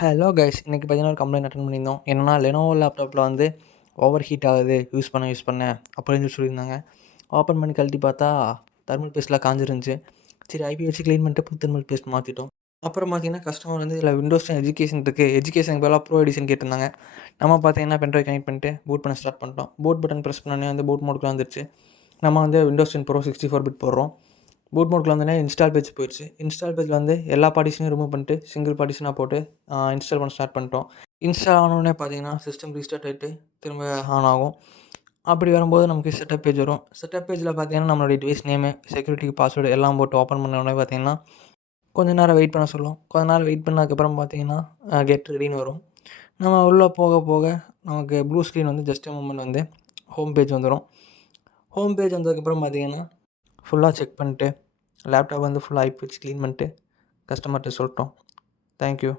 Hello guys, இன்றைக்கி பார்த்தீங்கன்னா ஒரு கம்ப்ளைண்ட் அட்டெண்ட் பண்ணியிருந்தோம். என்னென்னா லெனோவோ லேப்டாப்பில் வந்து ஓவர் ஹீட் ஆகுது யூஸ் பண்ண அப்படின்னு சொல்லி சொல்லியிருந்தாங்க. ஓப்பன் பண்ணி கழட்டி பார்த்தா தெர்மல் பேஸ்ட்லாம் காஞ்சிருந்துச்சு. சரி, ஐபி வச்சு க்ளீன் பண்ணிட்டு புது தெர்மல் பேஸ்ட் மாற்றிட்டோம். அப்புறம் பார்த்தீங்கன்னா கஸ்டமர் வந்து இதில் விண்டோஸ் எஜுகேஷன் இருக்குது, எஜுகேஷனுக்கு பதிலாக ப்ரோ எடிஷன் கேட்டிருந்தாங்க. நம்ம பார்த்தீங்கன்னா பென்ட்ரைவ் கனெக்ட் பண்ணிட்டு பூட் பண்ண ஸ்டார்ட் பண்ணிட்டோம். பூட் பட்டன் ப்ரெஸ் பண்ணோடனே வந்து பூட் மோடுக்கு வந்துருச்சு. நம்ம வந்து விண்டோஸ் 10 ப்ரோ 64 பிட் போடுறோம். பூட் மோட்குள்ள வந்தோடனே இன்ஸ்டால் பேஜ் போயிடுச்சு. இன்ஸ்டால் பேஜில் வந்து எல்லா பார்ட்டிஷனையும் ரிமூவ் பண்ணிட்டு சிங்கிள் பார்ட்டிஷனாக போட்டு இன்ஸ்டால் பண்ண ஸ்டார்ட் பண்ணிட்டோம். இன்ஸ்டால் ஆனோடனே பார்த்தீங்கன்னா சிஸ்டம் ரீஸ்டார்ட் ஆகிட்டு திரும்ப ஆன் ஆகும். அப்படி வரும்போது நமக்கு செட்டப் பேஜ் வரும். செட்டப் பேஜில் பார்த்தீங்கன்னா நம்மளுடைய டிவைஸ் நேமு, செக்யூரிட்டிக்கு பாஸ்வேர்டு எல்லாம் போட்டு ஓப்பன் பண்ண உடனே பார்த்தீங்கன்னா கொஞ்சம் நேரம் வெயிட் பண்ண சொல்லும். கொஞ்ச நேரம் வெயிட் பண்ணதுக்கப்புறம் பார்த்தீங்கன்னா கெட் ரெடின்னு வரும். நம்ம உள்ளே போக போக நமக்கு ப்ளூ ஸ்க்ரீன் வந்து ஜஸ்ட் மூமெண்ட் வந்து ஹோம் பேஜ் வந்துடும். ஹோம் பேஜ் வந்ததுக்கப்புறம் பார்த்தீங்கன்னா ஃபுல்லாக செக் பண்ணிட்டு லேப்டாப் வந்து ஃபுல்லாக ஐபி வச்சு க்ளீன் பண்ணிட்டு கஸ்டமர்கிட்ட சொல்லிட்டோம். தேங்க்யூ.